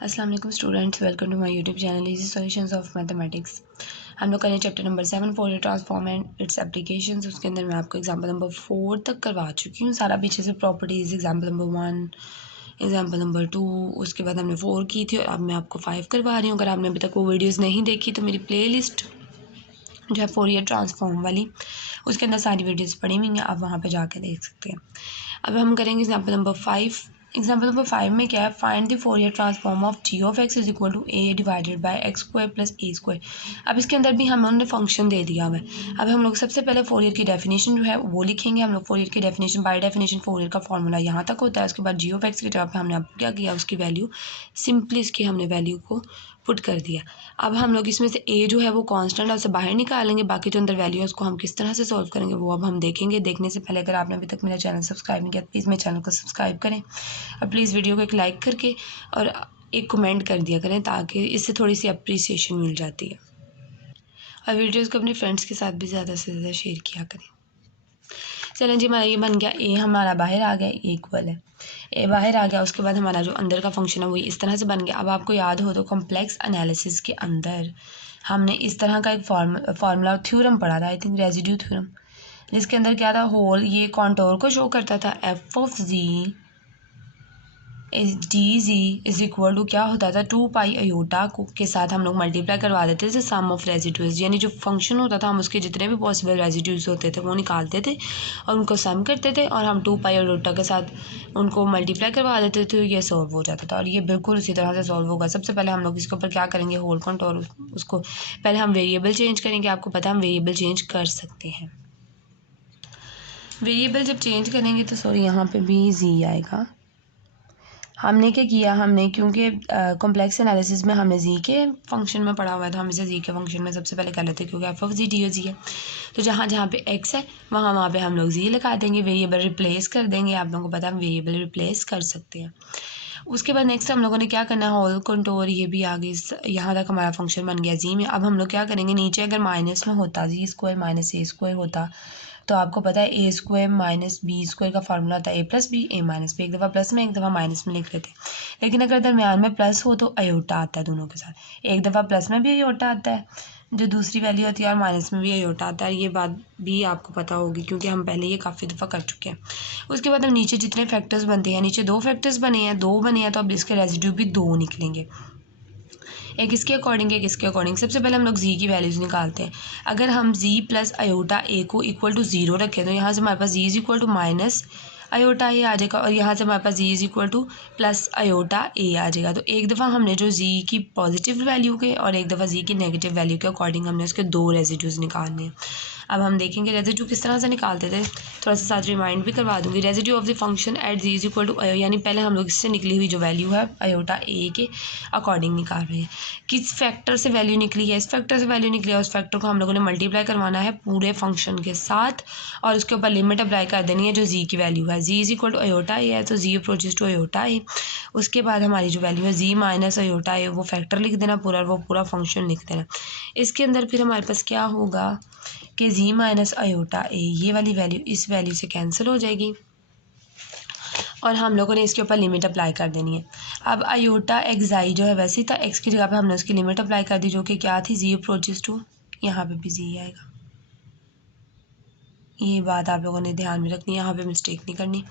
अस्सलाम वालेकुम students, welcome to my YouTube channel easy solutions of mathematics. हम लोग करें chapter number 7 Fourier transform and its applications. उसके अंदर मैं आपको एग्जांपल नंबर 4 तक करवा चुकी हूँ, सारा पीछे से properties, example number 1, example number 2, उसके बाद हमने 4 की थी और अब मैं आपको 5 करवा रही हूँ। अगर आपने अभी तक वो वीडियोज़ नहीं देखी तो मेरी प्ले लिस्ट जो है फोरियर ट्रांसफॉर्म वाली, उसके अंदर सारी वीडियोज़ पड़ी हुई हैं, आप वहाँ पर जाकर देख सकते हैं। अब हम करेंगे एग्जांपल नंबर 5। एग्जांपल नंबर 5 में क्या है, find the Fourier transform of g of x is equal to a divided by x square plus a square. अब इसके अंदर भी हमने फंक्शन दे दिया हुआ है। अब हम लोग सबसे पहले फोरियर की डेफिनेशन जो है वो लिखेंगे। हम लोग फोरियर की डेफिनेशन, बाय डेफिनेशन फोरियर का फॉर्मूला यहाँ तक होता है। उसके बाद जी ऑफ एक्स की जगह पे हमने अब क्या किया, उसकी वैल्यू सिंपली इसकी हमने वैल्यू को पुट कर दिया। अब हम लोग इसमें से ए जो है वो कांस्टेंट है, उसे बाहर निकालेंगे। बाकी जो अंदर वैल्यू है उसको हम किस तरह से सॉल्व करेंगे वो अब हम देखेंगे। देखने से पहले अगर आपने अभी तक मेरा चैनल सब्सक्राइब नहीं किया प्लीज़ मेरे चैनल को सब्सक्राइब करें और प्लीज़ वीडियो को एक लाइक करके और एक कमेंट कर दिया करें, ताकि इससे थोड़ी सी अप्रिसिएशन मिल जाती है। और वीडियोज़ को अपने फ्रेंड्स के साथ भी ज़्यादा से ज़्यादा शेयर किया करें। चलें जी, हमारा ये बन गया, ए हमारा बाहर आ गया, इक्वल है, ए बाहर आ गया। उसके बाद हमारा जो अंदर का फंक्शन है वो इस तरह से बन गया। अब आपको याद हो तो कॉम्प्लेक्स एनालिसिस के अंदर हमने इस तरह का एक फार्मूला थ्योरम पढ़ा था, आई थिंक रेजिड्यू थ्योरम, जिसके अंदर क्या था, होल ये कॉन्टोर को शो करता था। F of g d g is equal to क्या होता था, 2 पाई अयोटा को के साथ हम लोग मल्टीप्लाई करवा देते थे सम ऑफ रेजिड्यूज, यानी जो फंक्शन होता था हम उसके जितने भी पॉसिबल रेजिड्यूज होते थे वो निकालते थे और उनको सम करते थे और हम 2 पाई अयोटा के साथ उनको मल्टीप्लाई करवा देते थे, ये सॉल्व हो जाता था। और ये बिल्कुल उसी तरह से सॉल्व होगा। सबसे पहले हम लोग इसके ऊपर क्या करेंगे, होल कॉन्टोर, उसको पहले हम वेरिएबल चेंज करेंगे। आपको पता है हम वेरिएबल चेंज कर सकते हैं। वेरिएबल जब चेंज करेंगे तो सॉरी यहाँ पे भी जी आएगा। हमने क्या किया, हमने क्योंकि कॉम्प्लेक्स एनालिसिस में हमें जी के फंक्शन में पढ़ा हुआ है तो हम इसे जी के फंक्शन में सबसे पहले कर लेते हैं, क्योंकि f of g d o g है। तो जहाँ जहाँ पे एक्स है वहाँ पे हम लोग जी लगा देंगे, वेरिएबल रिप्लेस कर देंगे। आप लोगों को पता है हम वेरिएबल रिप्लेस कर सकते हैं। उसके बाद नेक्स्ट हम लोगों ने क्या करना है, होल कंटोर, ये भी आगे यहाँ तक हमारा फंक्शन बन गया जी में। अब हम लोग क्या करेंगे, नीचे अगर माइनस में होता जी स्क्वायर माइनस ए स्क्वायर होता तो आपको पता है ए स्क्वायर माइनस बी स्क्वायर का फार्मूला था ए प्लस बी ए माइनस बी, एक दफ़ा प्लस में एक दफ़ा माइनस में लिख लेते। लेकिन अगर दरमियान में प्लस हो तो अयोटा आता है दोनों के साथ, एक दफ़ा प्लस में भी अयोटा आता है जो दूसरी वैल्यू होती है और माइनस में भी अयोटा आता है। ये बात भी आपको पता होगी क्योंकि हम पहले ये काफ़ी दफ़ा कर चुके हैं। उसके बाद हम नीचे जितने फैक्टर्स बनते हैं, नीचे 2 फैक्टर्स बने हैं, 2 बने हैं तो अब इसके रेजिड्यू भी 2 निकलेंगे, एक इसके अकॉर्डिंग एक इसके अकॉर्डिंग। सबसे पहले हम लोग जी की वैल्यूज़ निकालते हैं। अगर हम जी प्लस अयोटा ए को इक्वल टू 0 रखें तो यहाँ से हमारे पास g is equal to minus iota a आ जाएगा और यहाँ से हमारे पास g is equal to plus iota a आ जाएगा। तो एक दफ़ा हमने जो जी की पॉजिटिव वैल्यू के और एक दफ़ा जी की नेगेटिव वैल्यू के अकॉर्डिंग हमने उसके 2 रेजिड्यूज निकालने हैं। अब हम देखेंगे रेजिड्यू किस तरह से निकालते थे, थोड़ा सा साथ रिमाइंड भी करवा दूंगी। Residue of the function at g is equal to अयो, यानी पहले हम लोग इससे निकली हुई जो वैल्यू है अयोटा ए के अकॉर्डिंग निकाल रहे हैं। किस फैक्टर से वैल्यू निकली है, इस फैक्टर से वैल्यू निकली है, उस फैक्टर को हम लोगों ने मल्टीप्लाई करवाना है पूरे फंक्शन के साथ और उसके ऊपर लिमिट अप्लाई कर देनी है जो जी की वैल्यू है। जी इज इक्वल टू अयोटा ए है तो जी अप्रोचेस टू अयोटा ए। उसके बाद हमारी जो वैल्यू है जी माइनस अयोटा ए, वो फैक्टर लिख देना पूरा, वो पूरा फंक्शन लिख देना। इसके अंदर फिर हमारे पास क्या होगा कि जी माइनस अयोटा ए, ये वाली वैल्यू इस वैल्यू से कैंसिल हो जाएगी और हम लोगों ने इसके ऊपर लिमिट अप्लाई कर देनी है। अब अयोटा एक्साई जो है वैसे ही था, एक्स की जगह पे हमने उसकी लिमिट अप्लाई कर दी जो कि क्या थी, जी अप्रोचेस टू, यहाँ पे भी जी आएगा। ये बात आप लोगों ने ध्यान में रखनी है, यहाँ पे मिस्टेक नहीं करनी।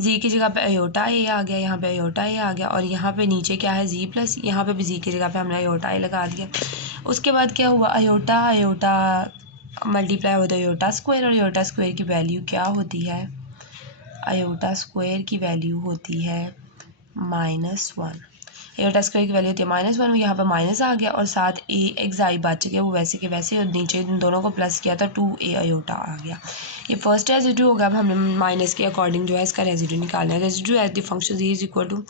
जी की जगह पे अयोटा ए आ गया, यहाँ पे अयोटा ए आ गया और यहाँ पे नीचे क्या है जी प्लस, यहाँ पे भी जी की जगह पे हमने अयोटा ए लगा दिया। उसके बाद क्या हुआ, अयोटा अयोटा मल्टीप्लाई होता है अयोटा स्क्वायर और अयोटा स्क्वायर की वैल्यू क्या होती है, अयोटा स्क्वायर की वैल्यू होती है -1। अयोटा स्क्वायर की वैल्यू होती है -1, यहाँ पर माइनस आ गया और साथ ए एक्साई बच गया, वो वैसे के वैसे और नीचे इन दोनों को प्लस किया था 2a अयोटा आ गया। ये फर्स्ट रेजिड्यू होगा। अब हमने माइनस के अकॉर्डिंग जो है इसका रेजिड्यू निकालना है। Residue at the function g is equal to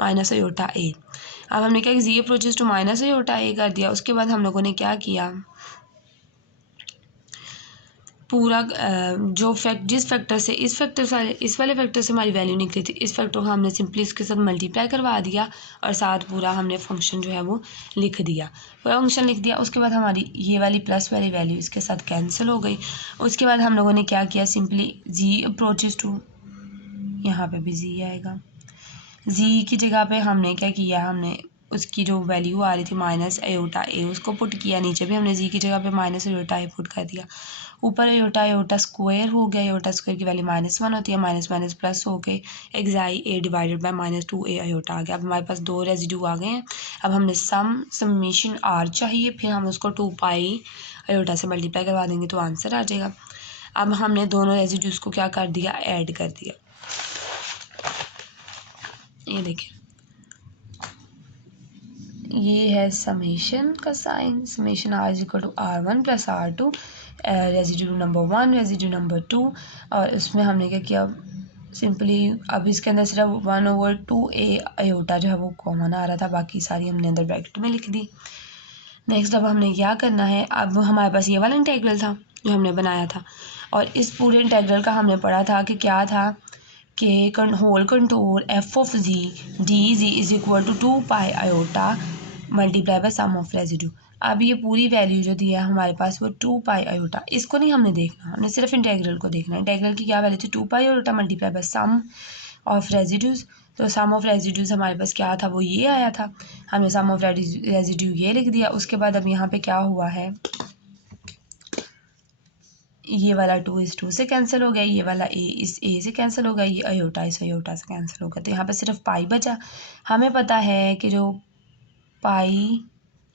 minus iota a. अब हमने क्या, g approaches to minus iota a कर दिया। उसके बाद हम लोगों ने क्या किया, पूरा जो जिस फैक्टर से इस वाले फैक्टर से हमारी वैल्यू निकली थी, इस फैक्टर को हमने सिंपली इसके साथ मल्टीप्लाई करवा दिया और साथ पूरा हमने फंक्शन जो है वो लिख दिया, पूरा फंक्शन लिख दिया। उसके बाद हमारी ये वाली प्लस वाली वैल्यू इसके साथ कैंसिल हो गई। उसके बाद हम लोगों ने क्या किया, सिंपली जी अप्रोचेस टू, यहाँ पे भी जी आएगा, जी की जगह पे हमने क्या किया, हमने उसकी जो वैल्यू आ रही थी माइनस आयोटा ए उसको पुट किया, नीचे भी हमने जी की जगह पे माइनस आयोटा ए पुट कर दिया, ऊपर आयोटा आयोटा स्क्वायर हो गया, आयोटा स्क्वायर की वैल्यू -1 होती है, माइनस माइनस प्लस हो गए, एक्साई a divided by -2a iota आ गया। अब हमारे पास 2 रेजिड्यू आ गए हैं। अब हमने समेशन आर चाहिए, फिर हम उसको 2 पाई आयोटा से मल्टीप्लाई करवा देंगे तो आंसर आ जाएगा। अब हमने दोनों रेजिड्यूज को क्या कर दिया, ऐड कर दिया। ये देखिए, ये है समेशन का sign, summation r is equal to R1 + R2, residue number 1, residue number 2, और इसमें हमने क्या किया, सिंपली अब इसके अंदर सिर्फ 1/2a आयोटा जो है वो कॉमन आ रहा था, बाकी सारी हमने अंदर ब्रैकेट में लिख दी। नेक्स्ट अब हमने क्या करना है, अब हमारे पास ये वाला इंटेग्रल था जो हमने बनाया था, और इस पूरे इंटेग्रल का हमने पढ़ा था कि क्या था कि whole control f(d(z) is equal to 2 pi iota multiply by sum of residue. अब ये पूरी वैल्यू जो दी है हमारे पास वो 2 पाई आयोटा, इसको नहीं हमने देखना, हमने सिर्फ इंटेग्रल को देखना है। इंटेग्रल की क्या वैल्यू थी, 2 pi iota multiply by sum of residues. तो सम ऑफ रेजिड्यूज हमारे पास क्या था, वो ये आया था, हमने सम ऑफ रेजिड्यू ये लिख दिया। उसके बाद अब यहाँ पे क्या हुआ है, ये वाला 2 इस 2 से कैंसिल हो गया, ये वाला a इस a से कैंसिल हो गया, ये आयोटा इस आयोटा से कैंसिल हो गया, तो यहाँ पे सिर्फ पाई बचा। हमें पता है कि जो pi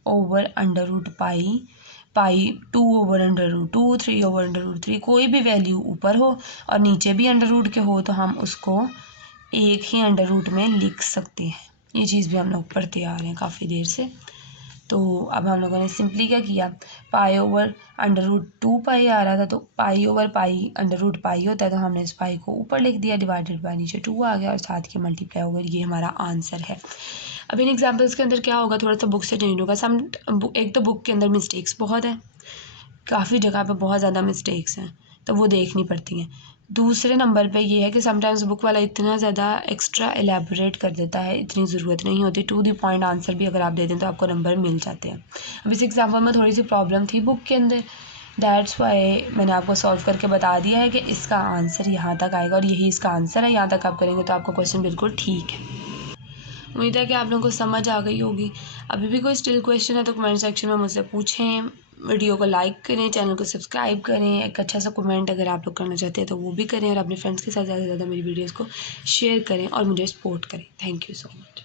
over under root pi, pi 2/√2, 3/√3, कोई भी वैल्यू ऊपर हो और नीचे भी अंडर रूट के हो तो हम उसको एक ही अंडर रूट में लिख सकते हैं। ये चीज़ भी हम लोग पढ़ते आ रहे हैं काफ़ी देर से। तो अब हम लोगों ने सिंपली क्या किया, pi over under root 2 pi आ रहा था, तो pi over pi under root pi होता है, तो हमने इस पाई को ऊपर लिख दिया, डिवाइडेड बाय नीचे 2 आ गया और साथ के मल्टीप्लाई ओवर, ये हमारा आंसर है। अब इन एग्जाम्पल्स के अंदर क्या होगा, थोड़ा सा बुक से चेंज होगा। एक तो बुक के अंदर मिस्टेक्स बहुत है, काफ़ी जगह पे बहुत ज़्यादा मिस्टेक्स हैं, तो वो देखनी पड़ती हैं। दूसरे नंबर पे ये है कि समटाइम्स बुक वाला इतना ज़्यादा एक्स्ट्रा एलेबोरेट कर देता है, इतनी ज़रूरत नहीं होती, टू द पॉइंट आंसर भी अगर आप दे दें तो आपको नंबर मिल जाते हैं। अब इस एग्जाम्पल में थोड़ी सी प्रॉब्लम थी बुक के अंदर, दैट्स वाई मैंने आपको सॉल्व करके बता दिया है कि इसका आंसर यहाँ तक आएगा और यही इसका आंसर है। यहाँ तक आप करेंगे तो आपका क्वेश्चन बिल्कुल ठीक है। उम्मीद है कि आप लोगों को समझ आ गई होगी। अभी भी कोई स्टिल क्वेश्चन है तो कमेंट सेक्शन में मुझसे पूछें। वीडियो को लाइक करें, चैनल को सब्सक्राइब करें, एक अच्छा सा कमेंट अगर आप लोग करना चाहते हैं तो वो भी करें, और अपने फ्रेंड्स के साथ ज़्यादा से ज़्यादा मेरी वीडियोज़ को शेयर करें और मुझे सपोर्ट करें। Thank you so much.